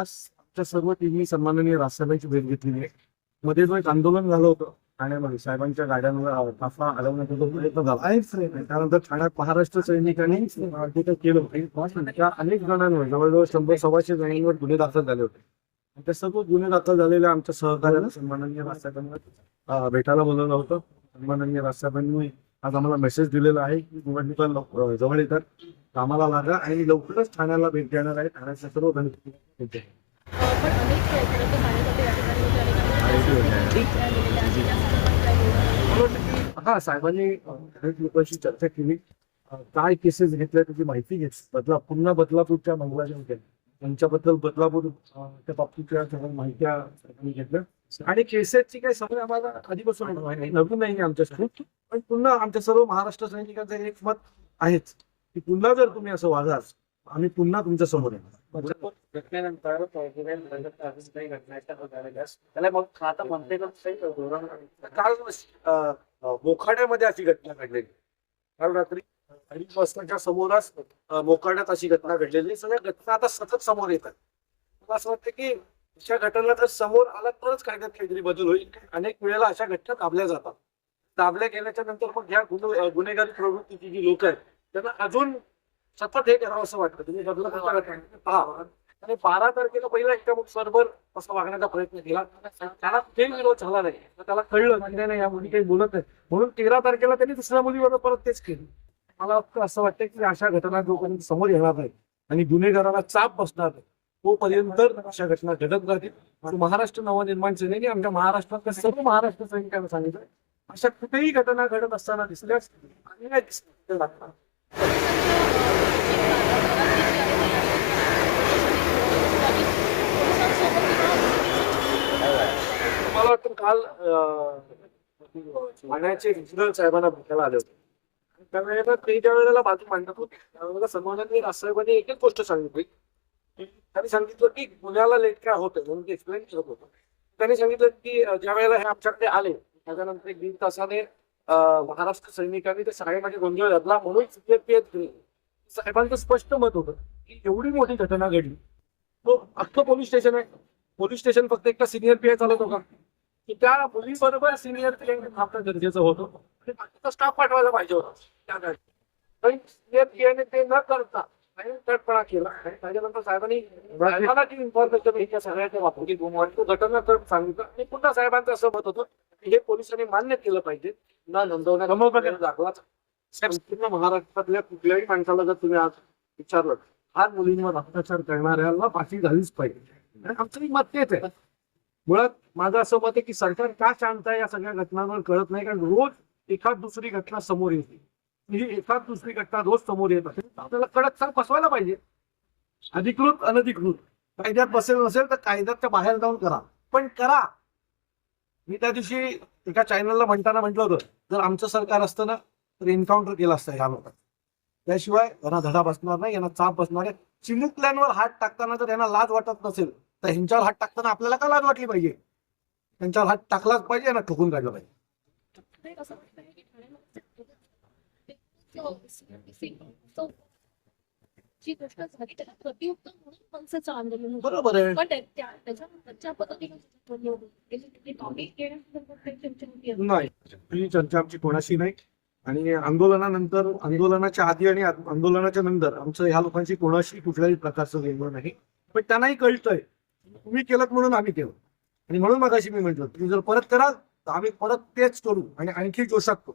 आमच्या सर्व टीमनी सन्माननीय राजसाहेबांची भेट घेतलेली आहे. मध्ये जो एक आंदोलन झालं होतं ठाण्यामध्ये साहेबांच्या गाड्यांवर ताफा अडवण्याचा जो प्रयत्न झाला त्यानंतर ठाण्यात महाराष्ट्र सैनिकांनी तिथं केलं त्या अनेक जणांवर जवळजवळ शंभर सव्वाशे जणांवर गुन्हे दाखल झाले होते. त्या सर्व गुन्हे दाखल झालेल्या आमच्या सहकार्याला सन्माननीय राजसाहेबांना भेटायला बोलवलं होतं. सन्माननीय राजसाहेबांनी आज आम्हाला मेसेज दिलेला आहे की निवडणुका जवळ येतात. कामाला लागा आणि लवकरच ठाण्याला भेट देणार आहे ठाण्याच्या सर्व गणपती हा साहेबांनी अनेक लोकांशी चर्चा केली. काय केसेस घेतल्या त्याची माहिती घेत. बदला पुन्हा बदलापूरच्या महिला ज्या त्यांच्याबद्दल बदलापूर त्या बाबतीतल्या सगळ्या माहिती साहेबांनी घेतल्या. आणि केसेसची काही सगळं आम्हाला आधीपासून माहिती नवीन नाही आमच्यासाठी. पण पुन्हा आमच्या सर्व महाराष्ट्र सैनिकांचं एक मत आहेच. की पुन्हा जर तुम्ही असं वागाल आम्ही पुन्हा तुमच्यासमोर येणार. घटनेनंतर त्याला मग आता काल मोखाड्यामध्ये अशी घटना घडलेली. काल रात्री अडीच वाजताच्या समोरच मोखाड्यात अशी घटना घडलेली. सगळ्या घटना आता सतत समोर येतात. मला असं वाटतं की अशा घटना जर समोर आला तरच कायद्यात काहीतरी बदल होईल. अनेक वेळेला अशा घटना दाबल्या जातात. दाबल्या गेल्याच्यानंतर मग ह्या गुन्हेगारी प्रवृत्तीची जी लोक आहेत त्यांना अजून सतत हे करावं असं वाटतं. तुम्ही बदल पहा आणि बारा तारखेला पहिला एका मग सरभर वागण्याचा प्रयत्न केला. त्याला ते विरोध झाला नाही. तर त्याला कळलं म्हणजे नाही नाही, या मुली काही बोलत नाही. म्हणून तेरा तारखेला त्यांनी दुसऱ्या मुलीवर परत तेच केलं. मला असं वाटतं की अशा घटना जोपर्यंत समोर येणार नाही आणि गुन्हेगाराला चाप बसणार नाही तोपर्यंत अशा घटना घडत राहतील. महाराष्ट्र नवनिर्माण सेनेने आमच्या महाराष्ट्रात सर्व महाराष्ट्र सैनिकांना सांगितलं अशा कुठेही घटना घडत असताना दिसल्यास अन्याय दिसला लागणार. मला वाटतं काल अं, ठाण्याचे रिजनल साहेबांना भेटायला आले होते. त्यावेळेला ते ज्या वेळेला बाजू मांडत होते त्यावेळेला सन्माननीय राजसाहेबांनी एकच गोष्ट सांगितली. त्यांनी सांगितलं की गुन्ह्याला लेट काय होतं म्हणून ते एक्सप्लेन करत होतं. त्यांनी सांगितलं की ज्या वेळेला हे आमच्याकडे आले त्याच्यानंतर एक दीड तासाने महाराष्ट्र सैनिकांनी ते साहेबांचे गोंधळ घातला म्हणून CRPF दिली. साहेबांचं स्पष्ट मत होतं की एवढी मोठी घटना घडली. तो अख्खं पोलीस स्टेशन आहे. पोलीस स्टेशन फक्त एकटा सिनियर पी आय चालवतो की? त्या मुलीबरोबर सिनियर पी आय थांबणं गरजेचं होतं. आणि बाकीचा स्टाफ पाठवायला पाहिजे होता. त्या गाडी पण सिनियर पी ते न करता तटपणा केला. आणि त्याच्यानंतर साहेबांनी साहेबांना जी इन्फॉर्मेशन ह्या सगळ्याच्या बाबतीत गुमवाली तो घटना तर सांगितलं. आणि पुन्हा साहेबांचं असं मत होतं हे पोलिसांनी मान्य केलं पाहिजे. ना नोंदवण्यात दाखला संपूर्ण महाराष्ट्रातल्या कुठल्याही माणसाला जर तुम्ही आज विचारलं हा मुलींवर अत्याचार करणाऱ्याला फाशी झालीच पाहिजे. आमचं मत तेच आहे. मुळात माझं असं मत आहे की सरकार का शांत आहे या सगळ्या घटनांवर कळत नाही कारण रोज एखाद दुसरी घटना समोर येते. ही एखाद दुसरी घटना रोज समोर येत असेल तर आपल्याला कडक चाल बसवायला पाहिजे. अधिकृत अनधिकृत. कायद्यात बसेल नसेल तर कायद्याच्या बाहेर जाऊन करा. पण करा. मी त्या दिवशी एका चॅनलला म्हणताना म्हटलं होतं जर आमचं सरकार असतं ना तर एन्काउंटर केलं असतं ह्या लोकांना त्याशिवाय यांना धडा बसणार नाही यांना चाप बसणार आहे चिमुकल्यांवर हात टाकताना जर यांना लाज वाटत नसेल तर ह्यांच्यावर हात टाकताना आपल्याला का लाज वाटली पाहिजे त्यांच्यावर हात टाकलाच पाहिजे यांना ठोकून काढलं पाहिजे असं वाटतंय की ठाण्यामध्ये तो- जी गोष्ट झाली त्याला म्हणून मनसेचं आंदोलन. बरोबर आहे. पण त्या- त्या- त्याच्या त्या पद्धतीने. नाही. चर्चा आमची कोणाशी नाही. आणि आंदोलनानंतर आंदोलनाच्या आधी आणि आंदोलनाच्या नंतर आमचं ह्या लोकांशी कोणाशी कुठल्याही प्रकारचं घेणं नाही. पण त्यांनाही कळतंय. तुम्ही केलं म्हणून आम्ही केलं. आणि म्हणून मग मी म्हटलं तुम्ही जर परत कराल तर आम्ही परत तेच करू आणि आणखी जोशात करू.